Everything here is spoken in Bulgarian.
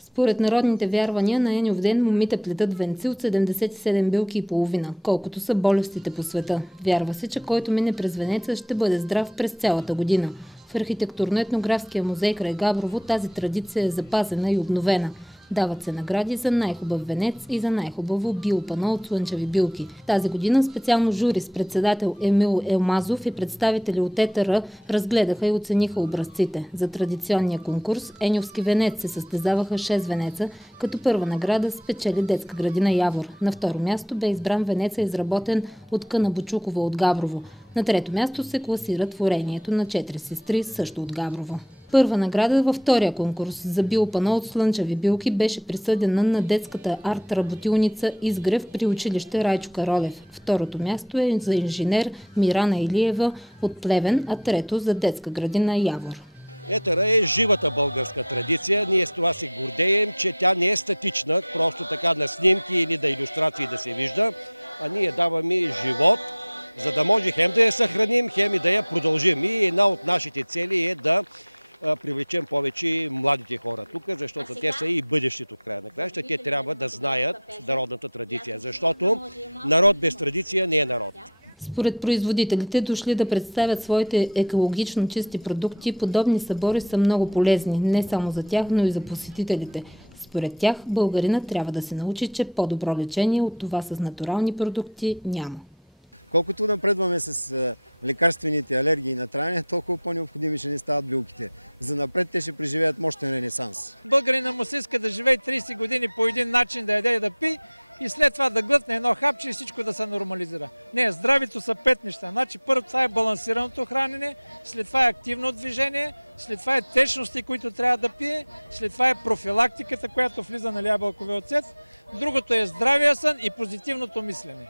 Според народните вярвания на Еньов ден момите плетат венци от 77 билки и половина, колкото са болестите по света. Вярва се, че който мине през венеца ще бъде здрав през цялата година. В архитектурно-етнографския музей край Габрово тази традиция е запазена и обновена. Дават се награди за най-хубав венец и за най-хубаво биопано от слънчеви билки. Тази година специално жури с председател Емил Елмазов и представители от ЕТР разгледаха и оцениха образците. За традиционния конкурс Еньовски венец се състезаваха 6 венеца, като първа награда спечели детска градина Явор. На второ място бе избран венеца, изработен от Къна Бучукова от Габрово. На трето място се класира творението на 4 сестри, също от Габрово. Първа награда във втория конкурс за биопано от слънчеви билки беше присъдена на детската арт-работилница Изгрев при училище Райчо Каролев. Второто място е за инженер Мирана Илиева от Плевен, а трето за детска градина Явор. Ето е живата българска традиция. Ние с това се гордеем, че тя не е статична, просто така на снимки или на илюстрации да се вижда, а ние даваме живот, за да може хем да я съхраним, хем и да я продължим. И една от нашите цели е да привлечем повече младите хора тук, защото те са и бъдещето. Те трябва да знаят народната традиция, защото народ без традиция не е народ. Според производителите, дошли да представят своите екологично чисти продукти, подобни събори са много полезни, не само за тях, но и за посетителите. Според тях, българина трябва да се научи, че по-добро лечение от това с натурални продукти няма. Колкото напредваме с лекарствените алергии на трайне, толкова по-необходими ще ни стават билките. За напред те ще преживеят още ренесанс. Българина му се иска да живее 30 години по един начин, да яде и да пи, и след това да глътне едно хапче и всичко да се нормализира. Не, здравето са 5 неща. Значи първо това е балансираното хранене, след това е активно движение, след това е течности, които трябва да пие, след това е профилактиката, която влиза на ляво алкохол. Другото е здравия сън и позитивното мислене.